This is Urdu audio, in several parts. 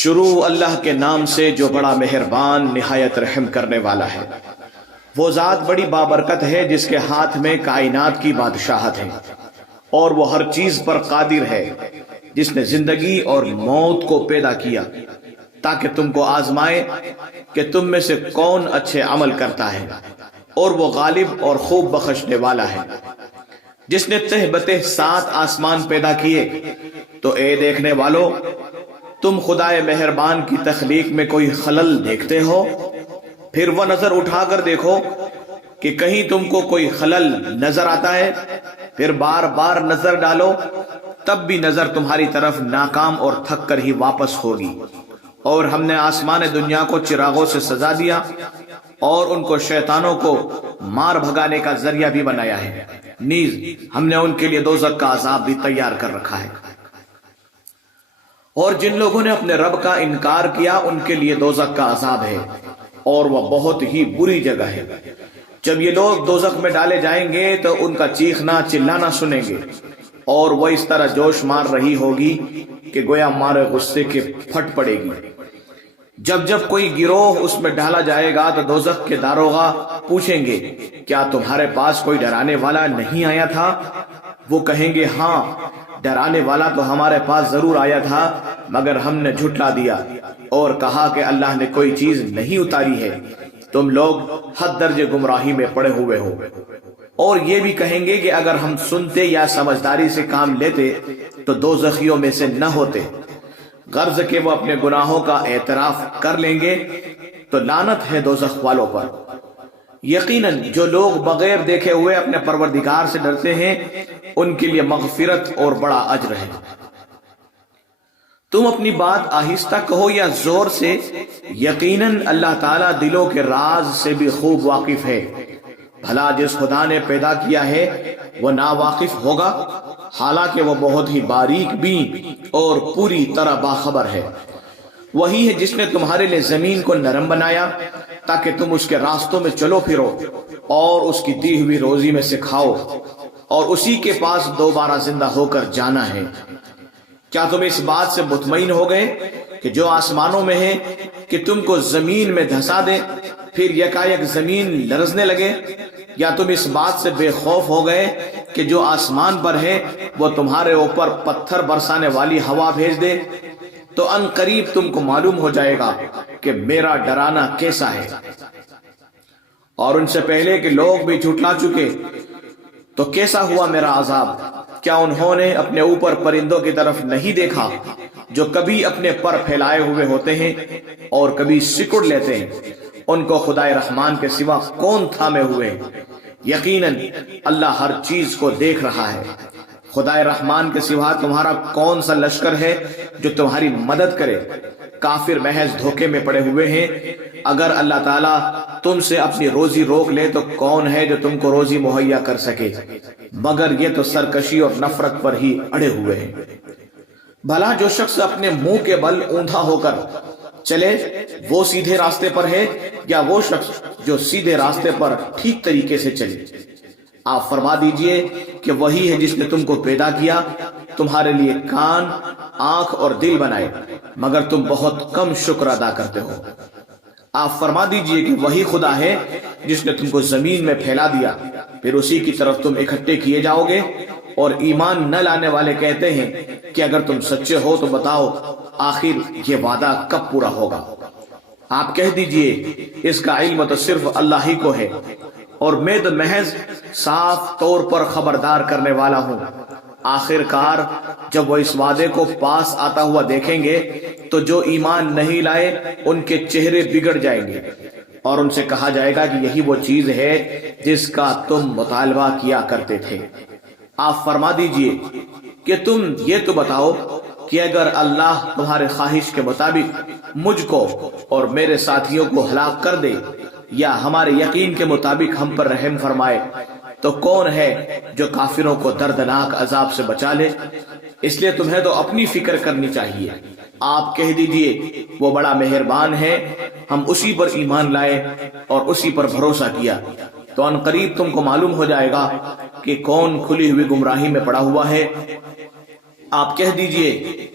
شروع اللہ کے نام سے جو بڑا مہربان نہایت رحم کرنے والا ہے۔ وہ ذات بڑی بابرکت ہے جس کے ہاتھ میں کائنات کی بادشاہت ہے، اور وہ ہر چیز پر قادر ہے، جس نے زندگی اور موت کو پیدا کیا تاکہ تم کو آزمائے کہ تم میں سے کون اچھے عمل کرتا ہے، اور وہ غالب اور خوب بخشنے والا ہے۔ جس نے تہ بتہ 7 آسمان پیدا کیے، تو اے دیکھنے والو، تم خدائے مہربان کی تخلیق میں کوئی خلل دیکھتے ہو؟ پھر وہ نظر اٹھا کر دیکھو کہ کہیں تم کو کوئی خلل نظر آتا ہے، پھر بار بار نظر ڈالو، تب بھی نظر تمہاری طرف ناکام اور تھک کر ہی واپس ہوگی۔ اور ہم نے آسمان دنیا کو چراغوں سے سجا دیا، اور ان کو شیطانوں کو مار بھگانے کا ذریعہ بھی بنایا ہے، نیز ہم نے ان کے لیے دوزخ کا عذاب بھی تیار کر رکھا ہے۔ اور جن لوگوں نے اپنے رب کا انکار کیا، ان کے لیے دوزخ کا عذاب ہے، اور وہ بہت ہی بری جگہ ہے۔ جب یہ لوگ دوزخ میں ڈالے جائیں گے تو ان کا چیخنا چلانا سنیں گے، اور وہ اس طرح جوش مار رہی ہوگی کہ گویا مارے غصے کے پھٹ پڑے گی۔ جب جب کوئی گروہ اس میں ڈالا جائے گا تو دوزخ کے داروغہ پوچھیں گے، کیا تمہارے پاس کوئی ڈرانے والا نہیں آیا تھا؟ وہ کہیں گے، ہاں، ڈرانے والا تو ہمارے پاس ضرور آیا تھا، مگر ہم نے جھٹلا دیا اور کہا کہ اللہ نے کوئی چیز نہیں اتاری ہے، تم لوگ حد درجے گمراہی میں پڑے ہوئے ہو۔ اور یہ بھی کہیں گے کہ اگر ہم سنتے یا سمجھداری سے کام لیتے تو دوزخیوں میں سے نہ ہوتے۔ غرض کہ وہ اپنے گناہوں کا اعتراف کر لیں گے تو لعنت ہے دوزخ والوں پر۔ یقیناً جو لوگ بغیر دیکھے ہوئے اپنے پروردگار سے ڈرتے ہیں، ان کے لیے مغفرت اور بڑا اجر ہے۔ تم اپنی بات آہستہ کہو یا زور سے، یقیناً اللہ تعالیٰ دلوں کے راز سے بھی خوب واقف ہے۔ بھلا جس خدا نے پیدا کیا ہے وہ ناواقف ہوگا، حالانکہ وہ بہت ہی باریک بین اور پوری طرح باخبر ہے۔ وہی ہے جس نے تمہارے لیے زمین کو نرم بنایا تاکہ تم اس کے راستوں میں چلو پھرو، اور اس کی دی ہوئی روزی میں سے کھاؤ، اور اسی کے پاس دوبارہ زندہ ہو کر جانا ہے۔ کیا تم اس بات سے مطمئن ہو گئے کہ جو آسمانوں میں ہے کہ تم کو زمین میں دھسا دے، پھر یکایک زمین لرزنے لگے؟ یا تم اس بات سے بے خوف ہو گئے کہ جو آسمان پر ہے وہ تمہارے اوپر پتھر برسانے والی ہوا بھیج دے؟ تو ان قریب تم کو معلوم ہو جائے گا کہ میرا ڈرانا کیسا ہے۔ اور ان سے پہلے کہ لوگ بھی جھٹلا چکے، تو کیسا ہوا میرا عذاب؟ کیا انہوں نے اپنے اوپر پرندوں کی طرف نہیں دیکھا جو کبھی اپنے پر پھیلائے ہوئے ہوتے ہیں اور کبھی سکڑ لیتے ہیں؟ ان کو خدائے رحمان کے سوا کون تھامے ہوئے؟ یقیناً اللہ ہر چیز کو دیکھ رہا ہے۔ خدائے رحمان کے سوا تمہارا کون سا لشکر ہے جو تمہاری مدد کرے؟ کافر محض دھوکے میں پڑے ہوئے ہیں۔ اگر اللہ تعالیٰ تم سے اپنی روزی روک لے تو کون ہے جو تم کو روزی مہیا کر سکے؟ مگر یہ تو سرکشی اور نفرت پر ہی اڑے ہوئے ہیں۔ بھلا جو شخص اپنے منہ کے بل اوندا ہو کر چلے وہ سیدھے راستے پر ہے، یا وہ شخص جو سیدھے راستے پر ٹھیک طریقے سے چلے؟ آپ فرما دیجئے کہ وہی ہے جس نے تم کو پیدا کیا، تمہارے لیے کان، آنکھ اور دل بنائے، مگر تم بہت کم شکر ادا کرتے ہو۔ آپ فرما دیجئے کہ وہی خدا ہے جس نے تم کو زمین میں پھیلا دیا، پھر اسی کی طرف تم اکٹھے کیے جاؤ گے۔ اور ایمان نہ لانے والے کہتے ہیں کہ اگر تم سچے ہو تو بتاؤ آخر یہ وعدہ کب پورا ہوگا؟ آپ کہہ دیجئے اس کا علم تو صرف اللہ ہی کو ہے، اور میں تو محض صاف طور پر خبردار کرنے والا ہوں۔ آخر کار جب وہ اس وعدے کو پاس آتا ہوا دیکھیں گے تو جو ایمان نہیں لائے ان کے چہرے بگڑ جائیں گے، اور ان سے کہا جائے گا کہ یہی وہ چیز ہے جس کا تم مطالبہ کیا کرتے تھے۔ آپ فرما دیجئے کہ تم یہ تو بتاؤ کہ اگر اللہ تمہارے خواہش کے مطابق مجھ کو اور میرے ساتھیوں کو ہلاک کر دے، یا ہمارے یقین کے مطابق ہم پر رحم فرمائے، تو کون ہے جو کافروں کو دردناک عذاب سے بچا لے؟ اس لیے تمہیں تو اپنی فکر کرنی چاہیے۔ آپ کہہ دیجئے وہ بڑا مہربان ہے، ہم اسی پر ایمان لائے اور اسی پر بھروسہ کیا، تو ان قریب تم کو معلوم ہو جائے گا کہ کون کھلی ہوئی گمراہی میں پڑا ہوا ہے۔ آپ کہہ دیجئے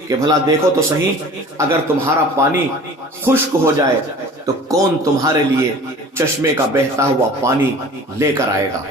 کہ بھلا دیکھو تو صحیح، اگر تمہارا پانی خشک ہو جائے تو کون تمہارے لیے چشمے کا بہتا ہوا پانی لے کر آئے گا؟